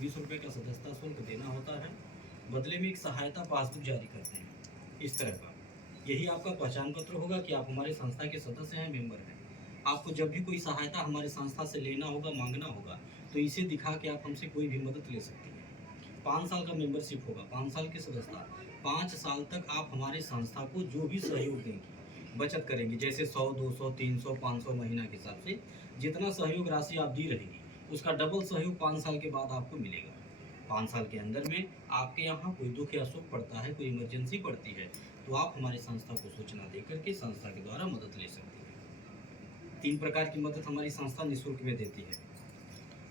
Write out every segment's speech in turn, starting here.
₹20 का सदस्यता शुल्क देना होता है। बदले में एक सहायता पासबुक जारी करते हैं इस तरह का। यही आपका पहचान पत्र होगा कि आप हमारे संस्था के सदस्य हैं, मेंबर हैं। आपको जब भी कोई सहायता हमारे संस्था से लेना होगा, मांगना होगा, तो इसे दिखा के आप हमसे कोई भी मदद ले सकते हैं। 5 साल का मेंबरशिप होगा, 5 साल की सदस्यता। 5 साल तक आप हमारे संस्था को जो भी सहयोग देंगे, बचत करेंगे, जैसे 100, 200, 300, 500 महीना के हिसाब से जितना सहयोग राशि आप दी रहेगी, उसका डबल सहयोग 5 साल के बाद आपको मिलेगा। 5 साल के अंदर में आपके यहाँ कोई दुख या सुख पड़ता है, कोई इमरजेंसी पड़ती है, तो आप हमारी संस्था को सूचना देकर के संस्था के द्वारा मदद ले सकते हैं। 3 प्रकार की मदद हमारी संस्था निःशुल्क में देती है।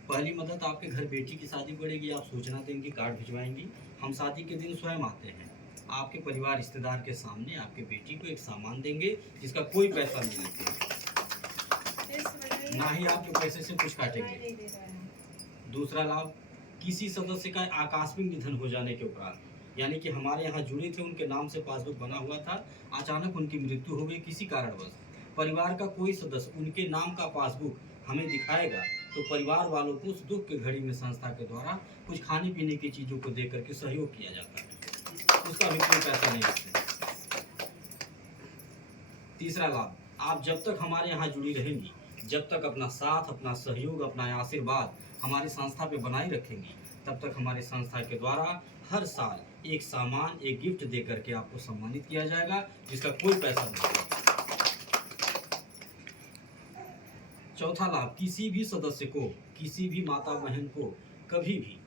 पहली मदद, आपके घर बेटी की शादी पड़ेगी, आप सूचना देंगे, कार्ड भिजवाएंगी, हम शादी के दिन स्वयं आते हैं, आपके परिवार रिश्तेदार के सामने आपके बेटी को एक सामान देंगे जिसका कोई पैसा नहीं लगेगा, ना ही आपके पैसे से कुछ काटेंगे। दूसरा लाभ, किसी सदस्य का आकस्मिक निधन हो जाने के उपरांत, यानी कि हमारे यहाँ जुड़े थे, उनके नाम से पासबुक बना हुआ था, अचानक उनकी मृत्यु हो गई किसी कारणवश, परिवार का कोई सदस्य उनके नाम का पासबुक हमें दिखाएगा, तो परिवार वालों को उस दुख के घड़ी में संस्था के द्वारा कुछ खाने पीने की चीज़ों को दे करके सहयोग किया जाता है, उसका भी कोई पैसा नहीं लगता। तीसरा लाभ, आप जब तक हमारे यहाँ जुड़ी रहेंगी, जब तक अपना साथ, अपना सहयोग, अपना आशीर्वाद हमारी संस्था पे बनाए रखेंगी, तब तक हमारी संस्था के द्वारा हर साल एक सामान, एक गिफ्ट दे करके आपको सम्मानित किया जाएगा, जिसका कोई पैसा नहीं है। चौथा लाभ, किसी भी सदस्य को, किसी भी माता बहन को कभी भी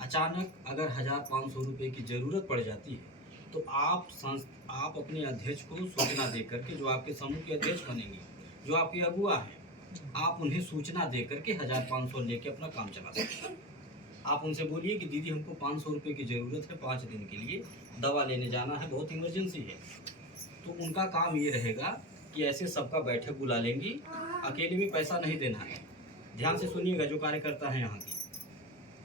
अचानक अगर 1500 रुपये की ज़रूरत पड़ जाती है, तो आप अपने अध्यक्ष को सूचना दे करके, जो आपके समूह के अध्यक्ष बनेंगे, जो आपके अगुआ हैं, आप उन्हें सूचना दे करके 1500 लेके अपना काम चला सकते हैं। आप उनसे बोलिए कि दीदी हमको 500 रुपये की ज़रूरत है 5 दिन के लिए, दवा लेने जाना है, बहुत इमरजेंसी है, तो उनका काम ये रहेगा कि ऐसे सबका बैठक बुला लेंगी, अकेले में पैसा नहीं देना है। ध्यान से सुनिएगा जो कार्यकर्ता है यहाँ की,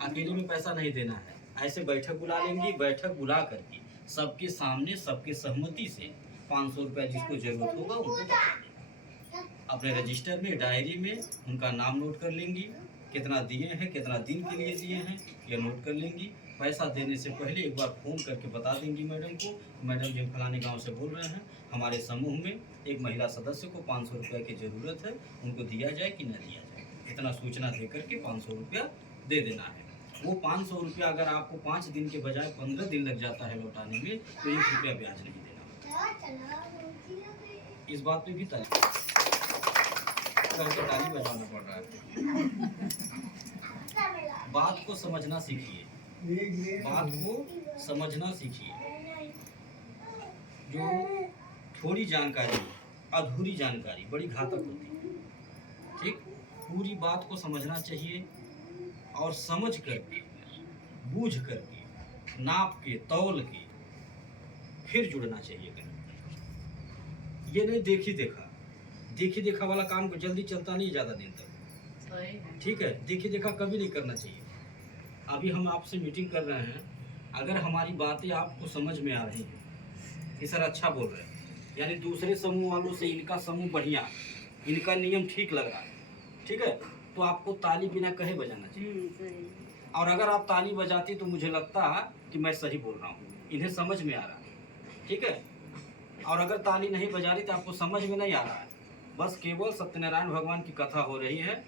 अकेले में पैसा नहीं देना है, ऐसे बैठक बुला लेंगी, बैठक बुला करके सबके सामने, सबके सहमति से 500 रुपये जिसको जरूरत होगा उनको बता देंगे। अपने रजिस्टर में, डायरी में उनका नाम नोट कर लेंगी, कितना दिए हैं, कितना दिन के लिए दिए हैं, यह नोट कर लेंगी। पैसा देने से पहले एक बार फ़ोन करके बता देंगी मैडम को, मैडम जी हम फलाने गांव से बोल रहे हैं, हमारे समूह में एक महिला सदस्य को 500 रुपये की ज़रूरत है, उनको दिया जाए कि न दिया जाए, इतना सूचना दे करके 500 रुपया दे देना है। वो 500 रुपया अगर आपको 5 दिन के बजाय 15 दिन लग जाता है लौटाने में, तो 1 रुपया ब्याज नहीं देना। इस बात पे भी ताली बजाना पड़ रहा है। बात को समझना सीखिए, बात को समझना सीखिए। जो थोड़ी जानकारी, अधूरी जानकारी बड़ी घातक होती है, ठीक? पूरी बात को समझना चाहिए और समझ करके, बूझ करके, नाप के, तौल के फिर जुड़ना चाहिए। ये नहीं देखी देखा वाला काम को जल्दी चलता नहीं ज़्यादा दिन तक, ठीक है? देखी देखा कभी नहीं करना चाहिए। अभी हम आपसे मीटिंग कर रहे हैं, अगर हमारी बातें आपको समझ में आ रही हैं कि सर अच्छा बोल रहे हैं, यानी दूसरे समूह वालों से इनका समूह बढ़िया, इनका नियम ठीक लग रहा है, ठीक है, तो आपको ताली बिना कहे बजाना चाहिए। और अगर आप ताली बजाती तो मुझे लगता कि मैं सही बोल रहा हूँ, इन्हें समझ में आ रहा है, ठीक है? और अगर ताली नहीं बजा रही तो आपको समझ में नहीं आ रहा है, बस केवल सत्यनारायण भगवान की कथा हो रही है,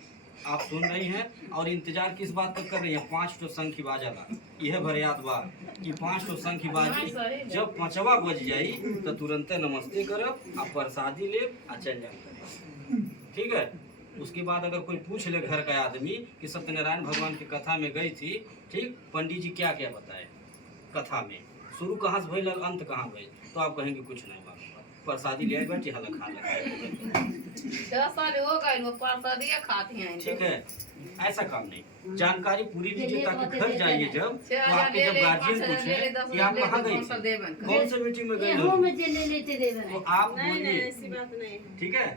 आप सुन रही हैं और इंतजार किस बात तक कर रही हैं? 5 ठो शंख की बाजा यह भरियात बात कि 5 ठो शंख की बाजी, जब 5वां बज जाई तो तुरंत नमस्ते करब, आप प्रसादी ले आ चल जाए, ठीक है? उसके बाद अगर कोई पूछ ले घर का आदमी कि सत्यनारायण भगवान की कथा में गई थी, ठीक, पंडित जी क्या क्या बताए कथा में, शुरू कहाँ से भइल, अंत कहाँ भइल, तो आप कहेंगे कुछ नहीं, प्रसादी ले बैठी हल खा ले, ठीक है? ऐसा काम नहीं, जानकारी पूरी दीजिए ताकि घर जाइए जब तो आपके जब गार्जियन पूछे कि आप कहाँ गई थी, कौन से मीटिंग में गई हो, तो आप बोलिए, ठीक है?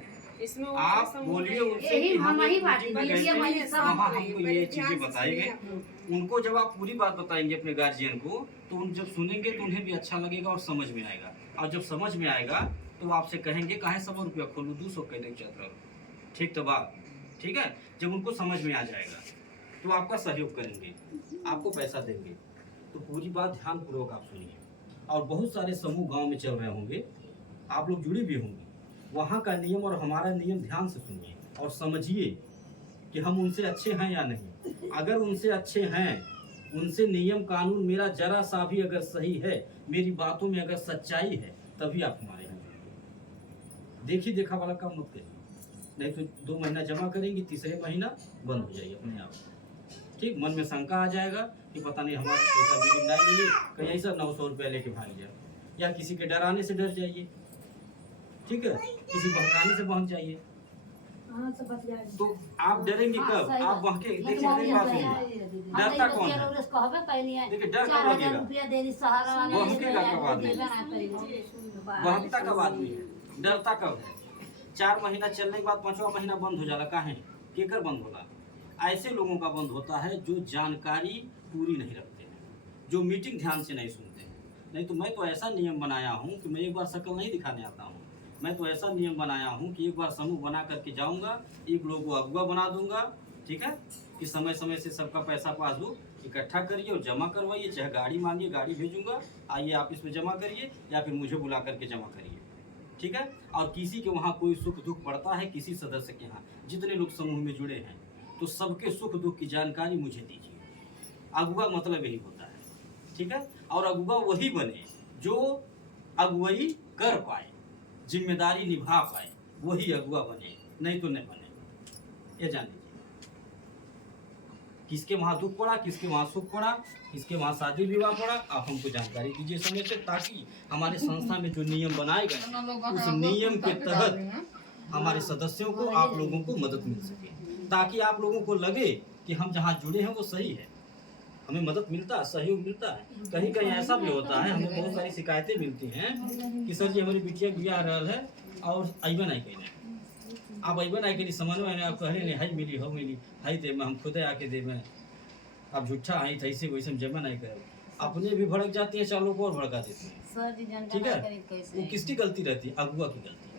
आप बोलिए उनसे कि हम मीटिंग में गए थे, वहाँ हमको ये चीज़ें बताई गई। उनको जब आप पूरी बात बताएंगे अपने गार्जियन को, तो उन जब सुनेंगे तो उन्हें भी अच्छा लगेगा और समझ में आएगा, और जब समझ में आएगा तो आपसे कहेंगे काहे 100 रुपया खोलू, 200 कहने चल, ठीक? तो बात ठीक है, जब उनको समझ में आ जाएगा तो आपका सहयोग करेंगे। आपको पैसा देंगे। तो पूरी बात ध्यान पूर्वक आप सुनिए। और बहुत सारे समूह गांव में चल रहे होंगे, आप लोग जुड़े भी होंगे, वहाँ का नियम और हमारा नियम ध्यान से सुनिए और समझिए कि हम उनसे अच्छे हैं या नहीं। अगर उनसे अच्छे हैं, उनसे नियम कानून मेरा जरा सा भी अगर सही है, मेरी बातों में अगर सच्चाई है, तभी आप हमारे यहाँ जुड़िए। देखी देखा वाला काम मत करिए, नहीं तो 2 महीना जमा करेंगे, तीसरे महीना बंद हो जाइए अपने आप। ठीक, मन में शंका आ जाएगा कि पता नहीं हमारा पैसा बिल्डिंग नहीं मिली, कहीं ऐसा 900 रुपया लेके भाग गया, या किसी के डराने से डर जाइए, ठीक है, किसी बहकाने से बहक जाइए। तो आप डरेंगे कब? आप बहके देखिए, डरता कौन है? देखिए डर कब लगेगा? बहकेगा कब आदमी? बहकता कब आदमी है? डरता कब है? 4 महीना चलने के बाद 5वां महीना बंद हो जाला। काहे? केकर बंद होला? ऐसे लोगों का बंद होता है जो जानकारी पूरी नहीं रखते हैं, जो मीटिंग ध्यान से नहीं सुनते हैं। नहीं तो मैं तो ऐसा नियम बनाया हूँ कि मैं एक बार शक्ल नहीं दिखाने आता हूँ। मैं तो ऐसा नियम बनाया हूँ कि एक बार समूह बना करके जाऊँगा, एक लोग को अगुआ बना दूंगा, ठीक है, कि समय समय से सबका पैसा पासबुक इकट्ठा करिए और जमा करवाइए, चाहे गाड़ी मांगिए, गाड़ी भेजूंगा, आइए ऑफिस में जमा करिए, या फिर मुझे बुला करके जमा करिए, ठीक है। और किसी के वहाँ कोई सुख दुख पड़ता है, किसी सदस्य के यहाँ, जितने लोग समूह में जुड़े हैं, तो सबके सुख दुख की जानकारी मुझे दीजिए। अगुआ मतलब यही होता है, ठीक है। और अगुआ वही बने जो अगुवाई कर पाए, जिम्मेदारी निभा पाए, वही अगुआ बने, नहीं तो नहीं बने। ये जान लीजिए, किसके वहाँ दुख पड़ा, किसके वहाँ सुख पड़ा, किसके वहाँ शादी विवाह पड़ा, आप हमको जानकारी दीजिए समय से, ताकि हमारे संस्था में जो नियम बनाए गए उस नियम के तहत हमारे सदस्यों को, आप लोगों को मदद मिल सके, ताकि आप लोगों को लगे कि हम जहाँ जुड़े हैं वो सही है, हमें मदद मिलता है, सहयोग मिलता है। कहीं कहीं ऐसा भी होता है, हमें बहुत सारी शिकायतें मिलती हैं कि सर जी हमारी बिटिया बियाह रहल है और अइबे नहीं कहीं, आप अइबे नहीं कहीं, समझ में आप कहले नहीं, हाई मिली हो मिली हाई दे में, हम खुदे आके दे में, आप झूठा आई था, इसे वैसे जमा नहीं करे, अपने भी भड़क जाती है, 4 लोग और भड़का देती है, ठीक है। वो किसकी गलती रहती है? अगुआ की गलती है,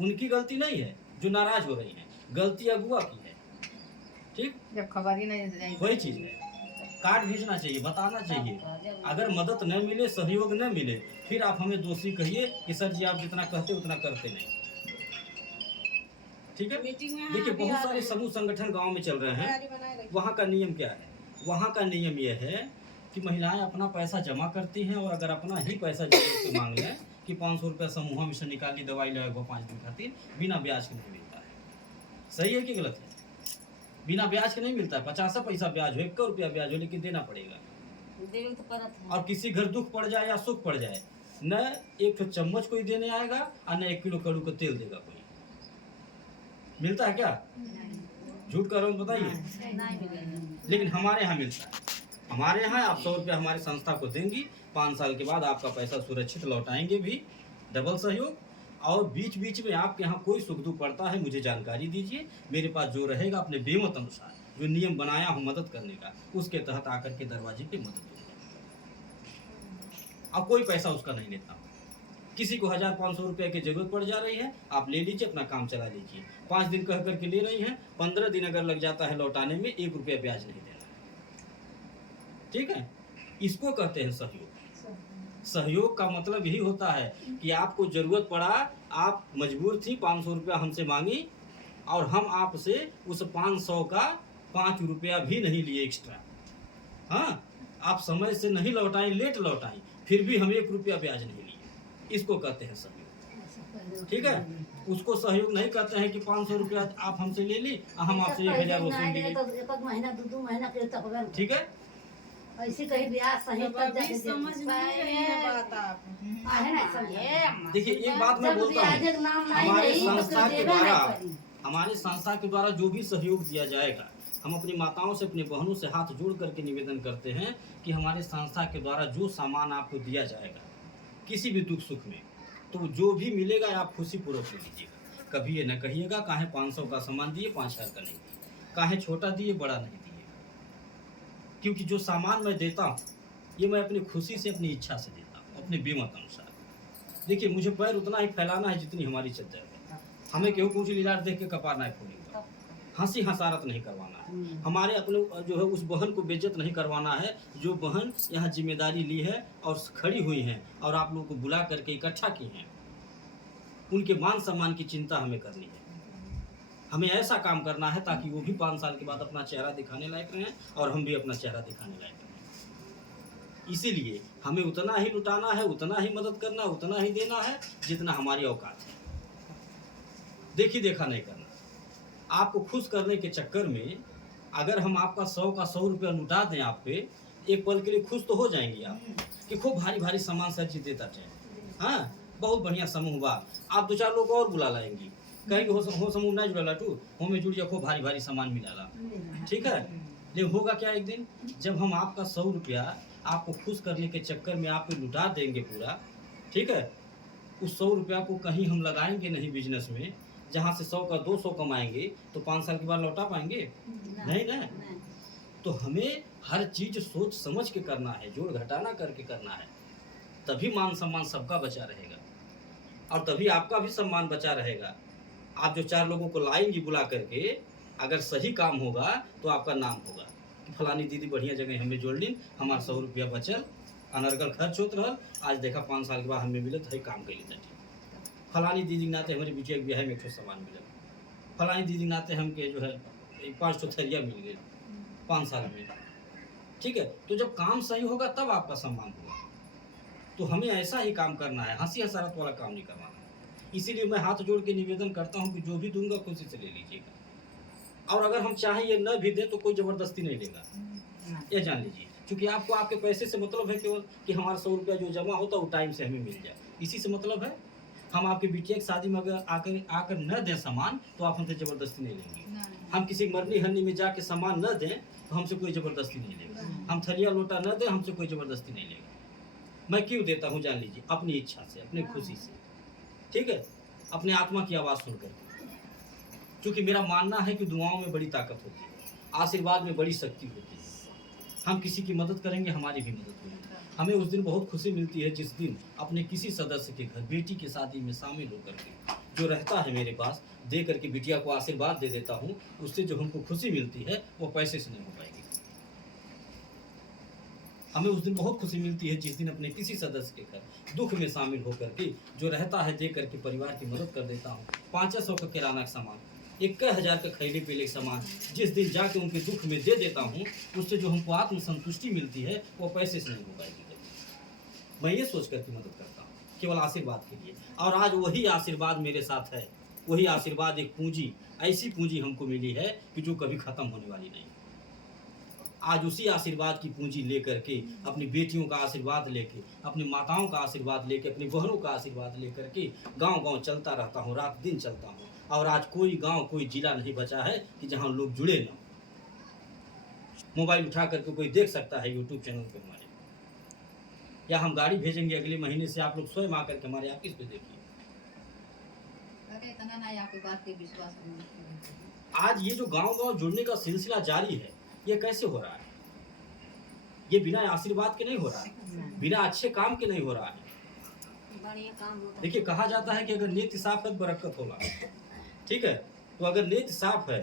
उनकी गलती नहीं है जो नाराज हो रही है, गलती अगुआ की है, ठीक। जब खबर ही नहीं वही चीज है, कार्ड भेजना चाहिए, बताना चाहिए। अगर मदद न मिले, सहयोग न मिले, फिर आप हमें दोषी कहिए कि सर जी आप जितना कहते उतना करते नहीं, ठीक है। देखिए बहुत सारे समूह संगठन गांव में चल रहे हैं, वहाँ का नियम क्या है? वहाँ का नियम यह है कि महिलाएं अपना पैसा जमा करती हैं, और अगर अपना ही पैसा जरूरत से मांग लें कि 500 रुपया समूह में से निकाली, दवाई लगेगा 5 दिन खातिर, बिना ब्याज के नहीं मिलता है। सही है कि गलत है? बिना ब्याज के नहीं मिलता है, 50 पैसा ब्याज हो, 1 रुपया ब्याज हो, लेकिन देना पड़ेगा। और किसी घर दुख पड़ जाए या सुख पड़ जाए, न 1 चम्मच कोई देने आएगा और न 1 किलो कड़ू का तेल देगा कोई। मिलता है क्या? झूठ कर रहा हूँ बताइए। लेकिन हमारे यहाँ मिलता है। हमारे यहाँ आप 100 रुपया हमारी संस्था को देंगी, 5 साल के बाद आपका पैसा सुरक्षित लौटाएंगे भी, डबल सहयोग। और बीच बीच में आपके यहाँ कोई सुख दुख पड़ता है, मुझे जानकारी दीजिए, मेरे पास जो रहेगा अपने बेमत अनुसार जो नियम बनाया हूँ मदद करने का, उसके तहत आकर के दरवाजे पे मदद दूंगा। अब कोई पैसा उसका नहीं लेता हूँ। किसी को 1000-500 रुपये की जरूरत पड़ जा रही है, आप ले लीजिए, अपना काम चला लीजिए। 5 दिन कह करके ले रही हैं, 15 दिन अगर लग जाता है लौटाने में, 1 रुपया ब्याज नहीं देना, ठीक है। इसको कहते हैं सहयोग। सहयोग का मतलब यही होता है कि आपको जरूरत पड़ा, आप मजबूर थी, 500 रुपया हमसे मांगी, और हम आपसे उस 500 का 5 रुपया भी नहीं लिए एक्स्ट्रा। हाँ, आप समय से नहीं लौटाई, लेट लौटाई, फिर भी हम 1 रुपया ब्याज नहीं लिए, इसको कहते हैं सहयोग, ठीक है। उसको सहयोग नहीं कहते हैं कि 500 रुपया आप हमसे ले ली, हम आपसे 1000 वसूल लिए, ठीक है। ऐसे कहीं ब्याज सही तब जाके समझ में बात आप देखिए एक बात मैं बोलता हूँ, हमारे संस्था के द्वारा जो भी सहयोग दिया जाएगा, हम अपनी माताओं से, अपनी बहनों से हाथ जोड़ करके निवेदन करते हैं कि हमारे संस्था के द्वारा जो सामान आपको दिया जाएगा किसी भी दुख सुख में, तो जो भी मिलेगा आप खुशी पूर्वक ले लीजिएगा। कभी ये न कहिएगा काहे 500 का सामान दिए 5000 का नहीं दिए, काहे छोटा दिए बड़ा नहीं दिए, क्योंकि जो सामान मैं देता हूँ ये मैं अपनी खुशी से, अपनी इच्छा से देता हूँ, अपने बेमत अनुसार। देखिए मुझे पैर उतना ही फैलाना है जितनी हमारी चद्दर है, हमें केहू कुछ लीलार देख के कपार नहीं फोड़ेगा, हंसी हंसारत नहीं करवाना है। हमारे अपने जो है उस बहन को बेइज्जत नहीं करवाना है जो बहन यहाँ जिम्मेदारी ली है और खड़ी हुई हैं और आप लोगों को बुला करके इकट्ठा की हैं। उनके मान सम्मान की चिंता हमें करनी है। हमें ऐसा काम करना है ताकि वो भी 5 साल के बाद अपना चेहरा दिखाने लायक रहें और हम भी अपना चेहरा दिखाने लायक रहें। इसीलिए हमें उतना ही लुटाना है, उतना ही मदद करना, उतना ही देना है जितना हमारी औकात है। देखी देखा नहीं करना। आपको खुश करने के चक्कर में अगर हम आपका 100 का 100 रुपया लुटा दें आप पे, एक पल के लिए खुश तो हो जाएंगे आप कि खूब भारी भारी सामान सर चीज देता चाहे। हाँ, बहुत बढ़िया समूह बा, आप 2-4 लोग और बुला लाएंगी, कहेंगे हो समूह नहीं जुड़ा लाटू, हमें जुड़ जा, खूब भारी भारी सामान मिला। ठीक है, लेकिन होगा क्या एक दिन जब हम आपका 100 रुपया आपको खुश करने के चक्कर में आप पे लुटा देंगे पूरा। ठीक है, उस 100 रुपया को कहीं हम लगाएंगे नहीं बिजनेस में, जहाँ से 100 का 200 कमाएंगे तो 5 साल के बाद लौटा पाएंगे नहीं ना। तो हमें हर चीज सोच समझ के करना है, जोड़ घटाना करके करना है, तभी मान सम्मान सबका बचा रहेगा और तभी आपका भी सम्मान बचा रहेगा। आप जो 4 लोगों को लाएंगी बुला करके, अगर सही काम होगा तो आपका नाम होगा कि फलानी दीदी बढ़िया जगह हमें जोड़ ली, हमारा 100 रुपया बचल, अनर्गल खर्च होत रहल, आज देखा 5 साल के बाद हमें मिले तो काम कर ली। फलानी दीदी नाते हमारी बिटिया के ब्याह में 1 सामान मिला, फलानी दीदी नाते हमके जो है 5 थरिया मिल गए 5 साल में। ठीक है, तो जब काम सही होगा तब आपका सम्मान होगा। तो हमें ऐसा ही काम करना है, हंसी हंसारत वाला काम नहीं करवाना है। इसीलिए मैं हाथ जोड़ के निवेदन करता हूँ कि जो भी दूंगा खुशी से ले लीजिएगा, और अगर हम चाहें ये न भी दें तो कोई ज़बरदस्ती नहीं लेगा, ये जान लीजिए। क्योंकि आपको आपके पैसे से मतलब है केवल कि हमारा 100 रुपया जो जमा होता है वो टाइम से हमें मिल जाए, इसी से मतलब है। हम आपके बिटिया की शादी में अगर आकर न दें सामान तो आप हमसे ज़बरदस्ती नहीं लेंगे। हम किसी मरनी हरनी में जाके सामान न दें तो हमसे कोई ज़बरदस्ती नहीं लेगा। हम थरिया लोटा न दें, हमसे कोई ज़बरदस्ती नहीं लेगा। मैं क्यों देता हूँ जान लीजिए, अपनी इच्छा से, अपनी खुशी से। ठीक है, अपने आत्मा की आवाज़ सुनकर। क्योंकि मेरा मानना है कि दुआओं में बड़ी ताकत होती है, आशीर्वाद में बड़ी शक्ति होती है। हम किसी की मदद करेंगे, हमारी भी मदद होगी। हमें उस दिन बहुत खुशी मिलती है जिस दिन अपने किसी सदस्य के घर बेटी की शादी में शामिल होकर के जो रहता है मेरे पास, दे करके बिटिया को आशीर्वाद दे देता हूँ। उससे जो हमको खुशी मिलती है वो पैसे से नहीं हो पाएगी। हमें उस दिन बहुत खुशी मिलती है जिस दिन अपने किसी सदस्य के घर दुख में शामिल होकर के जो रहता है, दे करके परिवार की मदद कर देता हूँ। 500 का किराना का सामान, 1000 का खैले पीले सामान जिस दिन जाके उनके दुख में दे देता हूँ, उससे जो हमको आत्म संतुष्टि मिलती है वो पैसे से नहीं हो पाएगी। मैं ये सोच करके मदद करता हूँ केवल आशीर्वाद के लिए। और आज वही आशीर्वाद मेरे साथ है, वही आशीर्वाद एक पूंजी, ऐसी पूंजी हमको मिली है कि जो कभी खत्म होने वाली नहीं। आज उसी आशीर्वाद की पूंजी लेकर के, अपनी बेटियों का आशीर्वाद लेके, अपनी माताओं का आशीर्वाद लेके, अपनी बहनों का आशीर्वाद लेकर के गांव-गांव चलता रहता हूँ, रात दिन चलता हूँ। और आज कोई गांव, कोई जिला नहीं बचा है कि जहाँ लोग जुड़े ना। मोबाइल उठा करके कोई देख सकता है यूट्यूब चैनल पे हमारे, या हम गाड़ी भेजेंगे अगले महीने से, आप लोग स्वयं आकर के हमारे ऑफिस पे देखिए। आज ये जो गांव-गांव जुड़ने का सिलसिला जारी है, ये कैसे हो रहा है? ये बिना आशीर्वाद के नहीं हो रहा है, बिना अच्छे काम के नहीं हो रहा है। देखिए, कहा जाता है कि अगर नीयत साफ है बरकत होला। ठीक है, तो अगर नीयत साफ है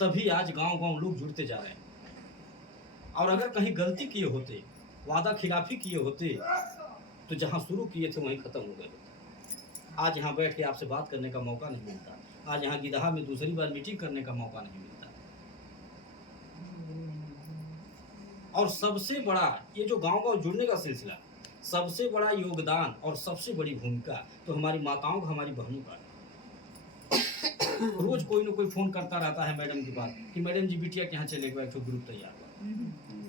तभी आज गांव-गांव लोग जुड़ते जा रहे हैं। और अगर कहीं गलती किए होते, वादा खिलाफी किए होते, तो जहां शुरू किए थे वहीं खत्म हो गए। आज यहाँ बैठ के आपसे बात करने का मौका नहीं मिलता, आज यहाँ गिदहा में दूसरी बार मीटिंग करने का मौका नहीं मिलता। और सबसे बड़ा ये जो गांव-गांव जुड़ने का सिलसिला, सबसे बड़ा योगदान और सबसे बड़ी भूमिका तो हमारी माताओं का, हमारी बहनों का। रोज कोई ना कोई फोन करता रहता है मैडम की बात कि मैडम जी बिटिया के यहाँ चले गए, एक ग्रुप तैयार हुआ,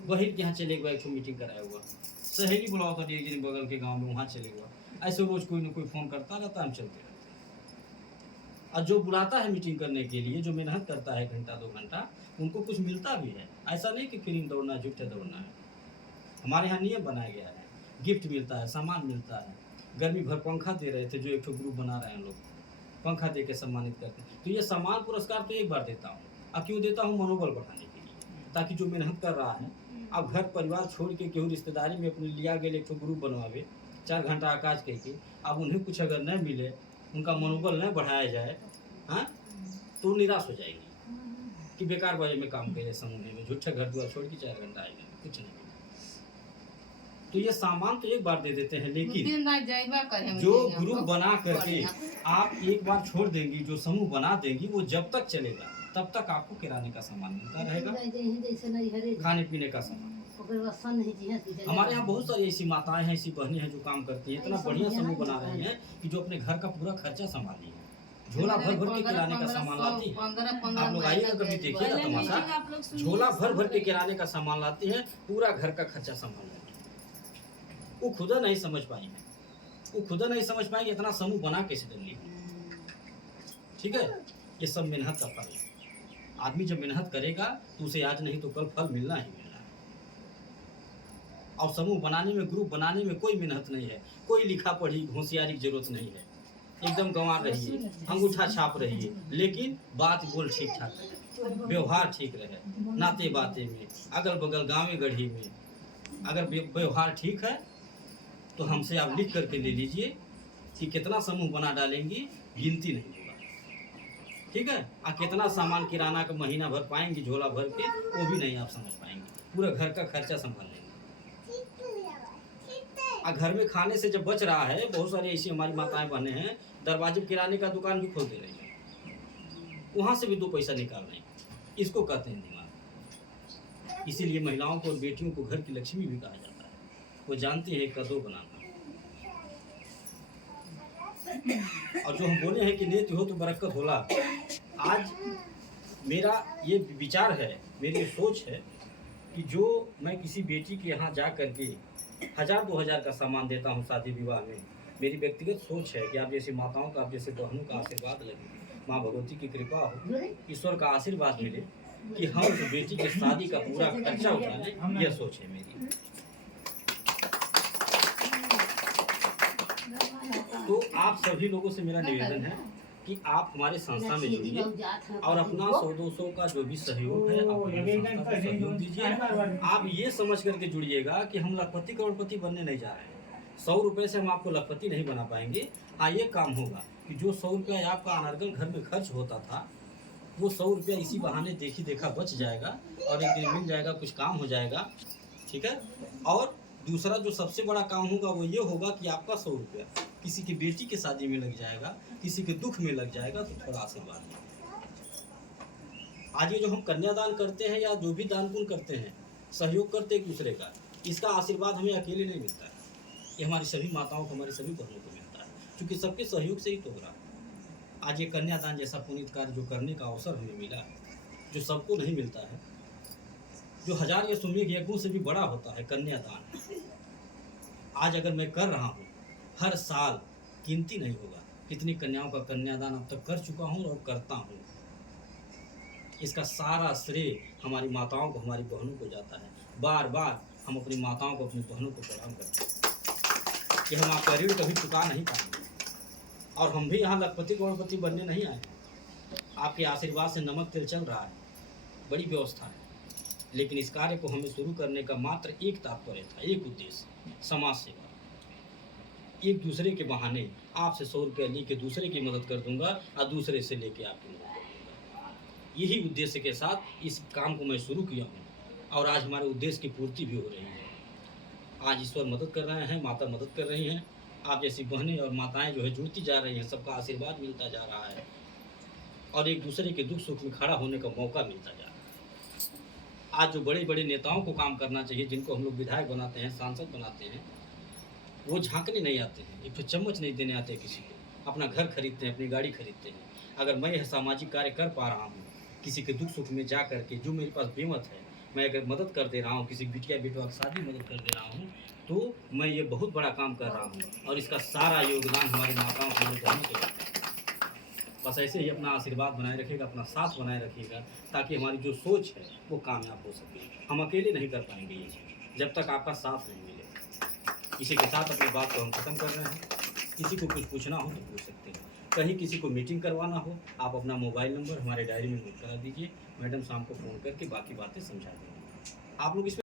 बहन के यहाँ चले गए, एक मीटिंग कराया हुआ, सहेली बुलाओ तो एक दिन बगल के गाँव में वहाँ चले गए। ऐसे रोज कोई ना कोई फोन करता रहता है, हम चलते रहते। और जो बुलाता है मीटिंग करने के लिए, जो मेहनत करता है 1-2 घंटा, उनको कुछ मिलता भी है। ऐसा नहीं कि फिल्म दौड़ना है, झूठे दौड़ना है। हमारे यहाँ नियम बनाया गया है, गिफ्ट मिलता है, सामान मिलता है। गर्मी भर पंखा दे रहे थे, जो एक ग्रुप बना रहे हैं लोग, पंखा दे के सम्मानित करते हैं। तो ये सम्मान पुरस्कार तो एक बार देता हूँ। अब क्यों देता हूँ? मनोबल बढ़ाने के लिए, ताकि जो मेहनत कर रहा है, अब घर परिवार छोड़ के केहू रिश्तेदारी में अपने लिया गए एक ग्रुप बनवावे, 4 घंटा आकाश करके, अब उन्हें कुछ अगर न मिले, उनका मनोबल न बढ़ाया जाए, हाँ, तो निराश हो जाएगी। कि बेकार वजह में काम करे समूह में, झूठा घर दुआर छोड़ के 4 घंटा आएंगे, कुछ नहीं। तो ये सामान तो एक बार दे देते हैं, लेकिन जो ग्रुप बना करके आप एक बार छोड़ देंगी, जो समूह बना देंगी, वो जब तक चलेगा तब तक आपको किराने का सामान मिलता रहेगा, खाने पीने का सामान। हमारे यहाँ बहुत सारी ऐसी माताएं हैं, ऐसी बहनें हैं जो काम करती हैं, इतना बढ़िया समूह बना रही हैं कि जो अपने घर का पूरा खर्चा संभाल रही है, झोला भर भर के किराने का सामान लाती है। आप लोग आइएगा कभी देखिएगा तमाशा, झोला भर भर के किराने का सामान लाती है, पूरा घर का खर्चा संभाल रही है। वो खुदा नहीं समझ पाएंगे, वो खुदा नहीं समझ पाएंगे इतना समूह बना कैसे देंगे। ठीक है, ये सब मेहनत का फल है। आदमी जब मेहनत करेगा तो उसे आज नहीं तो कल फल मिलना ही मिलना है। और समूह बनाने में, ग्रुप बनाने में कोई मेहनत नहीं है, कोई लिखा पढ़ी होशियारी की जरूरत नहीं है। एकदम गंवार रहिए, अंगूठा छाप रहिए, लेकिन बात बोल ठीक ठाक रहे, व्यवहार ठीक रहे, नाते बाते में, अगल बगल गाँव गढ़ी में अगर व्यवहार ठीक है तो हमसे आप लिख करके ले लीजिए कि कितना समूह बना डालेंगी, गिनती नहीं होगा। ठीक है, और कितना सामान किराना का महीना भर पाएंगे झोला भर के, वो भी नहीं आप समझ पाएंगे। पूरा घर का खर्चा संभाल लेंगे। और घर में खाने से जब बच रहा है, बहुत सारी ऐसी हमारी माताएं बहनें हैं, दरवाजे किराने का दुकान भी खोल दे रही है, वहाँ से भी 2 पैसा निकाल रहे हैं। इसको कहते हैं दिमाग। इसीलिए महिलाओं को और बेटियों को घर की लक्ष्मी भी कहा जाता है। वो जानती है कदो बनाना। और जो हम बोले हैं कि नेति हो तो बरकत होला, आज मेरा ये विचार है, मेरी सोच है कि जो मैं किसी बेटी के यहाँ जा करके 1000-2000 का सामान देता हूँ शादी विवाह में, मेरी व्यक्तिगत सोच है कि आप जैसी माताओं का, आप जैसे बहनों का आशीर्वाद लगे, माँ भगवती की कृपा हो, ईश्वर का आशीर्वाद मिले कि हम उस बेटी की शादी का पूरा खर्चा उठा लें। यह सोच है मेरी। तो आप सभी लोगों से मेरा निवेदन है कि आप हमारे संस्था में जुड़िए और अपना 100-200 का जो भी सहयोग है आप हमारी संस्था को सहयोग दीजिए। आप ये समझ करके जुड़िएगा कि हम लखपति करोड़पति बनने नहीं जा रहे हैं। 100 रुपये से हम आपको लखपति नहीं बना पाएंगे। हाँ, ये काम होगा कि जो 100 रुपया आपका अनर्गल घर में खर्च होता था, वो 100 रुपया इसी बहाने देखी देखा बच जाएगा और एक दिन मिल जाएगा, कुछ काम हो जाएगा। ठीक है, और दूसरा जो सबसे बड़ा काम होगा वो ये होगा कि आपका 100 रुपया किसी की बेटी की शादी में लग जाएगा, किसी के दुख में लग जाएगा, तो थोड़ा आशीर्वाद। आज ये जो हम कन्यादान करते हैं या जो भी दान पुण्य करते हैं, सहयोग करते एक दूसरे का, इसका आशीर्वाद हमें अकेले नहीं मिलता है, ये हमारी सभी माताओं को, हमारी सभी बहनों को मिलता है, क्योंकि सबके सहयोग से ही तो हो रहा है। आज ये कन्यादान जैसा पुनीत कार्य जो करने का अवसर हमें मिला है, जो सबको नहीं मिलता है, जो 1000 या सुमेघ यज्ञों से भी बड़ा होता है कन्यादान। आज अगर मैं कर रहा हूँ, हर साल गिनती नहीं होगा कितनी कन्याओं का कन्यादान अब तक कर चुका हूँ और करता हूँ। इसका सारा श्रेय हमारी माताओं को, हमारी बहनों को जाता है। बार बार हम अपनी माताओं को, अपनी बहनों को प्रणाम करते हैं कि हम आपका ऋण कभी चुका नहीं पाएंगे। और हम भी यहाँ लखपति करोड़पति बनने नहीं आए, आपके आशीर्वाद से नमक तेल चल रहा है, बड़ी व्यवस्था है। लेकिन इस कार्य को हमें शुरू करने का मात्र एक तात्पर्य था, एक उद्देश्य, समाज सेवा। एक दूसरे के बहाने आपसे 100 रुपया लेके दूसरे की मदद कर दूंगा और दूसरे से लेके आपकी मदद कर दूंगा। यही उद्देश्य के साथ इस काम को मैं शुरू किया हूँ और आज हमारे उद्देश्य की पूर्ति भी हो रही है। आज ईश्वर मदद कर रहे हैं, माता मदद कर रही हैं, आप जैसी बहनें और माताएं जो है जुड़ती जा रही हैं, सबका आशीर्वाद मिलता जा रहा है और एक दूसरे के दुख सुख में खड़ा होने का मौका मिलता जा रहा है। आज जो बड़े बड़े नेताओं को काम करना चाहिए, जिनको हम लोग विधायक बनाते हैं, सांसद बनाते हैं, वो झांकने नहीं आते हैं, एक तो चम्मच नहीं देने आते किसी को, अपना घर खरीदते हैं, अपनी गाड़ी खरीदते हैं। अगर मैं यह सामाजिक कार्य कर पा रहा हूँ, किसी के दुख सुख में जा करके, जो मेरे पास बेमत है, मैं अगर मदद कर दे रहा हूँ, किसी बिटिया बेटवा की शादी मदद कर दे रहा हूँ, तो मैं ये बहुत बड़ा काम कर रहा हूँ और इसका सारा योगदान हमारी माताओं को बहनों के जाता है। बस ऐसे ही अपना आशीर्वाद बनाए रखिएगा, अपना साथ बनाए रखिएगा, ताकि हमारी जो सोच है वो कामयाब हो सके। हम अकेले नहीं कर पाएंगे ये चीज़ जब तक आपका साथ नहीं मिले। इसी के साथ अपनी बात को हम खत्म कर रहे हैं। किसी को कुछ पूछना हो तो पूछ सकते हैं, कहीं किसी को मीटिंग करवाना हो, आप अपना मोबाइल नंबर हमारे डायरी में नोट करा दीजिए, मैडम शाम को फ़ोन करके बाकी बातें समझा देंगे। आप लोग इसमें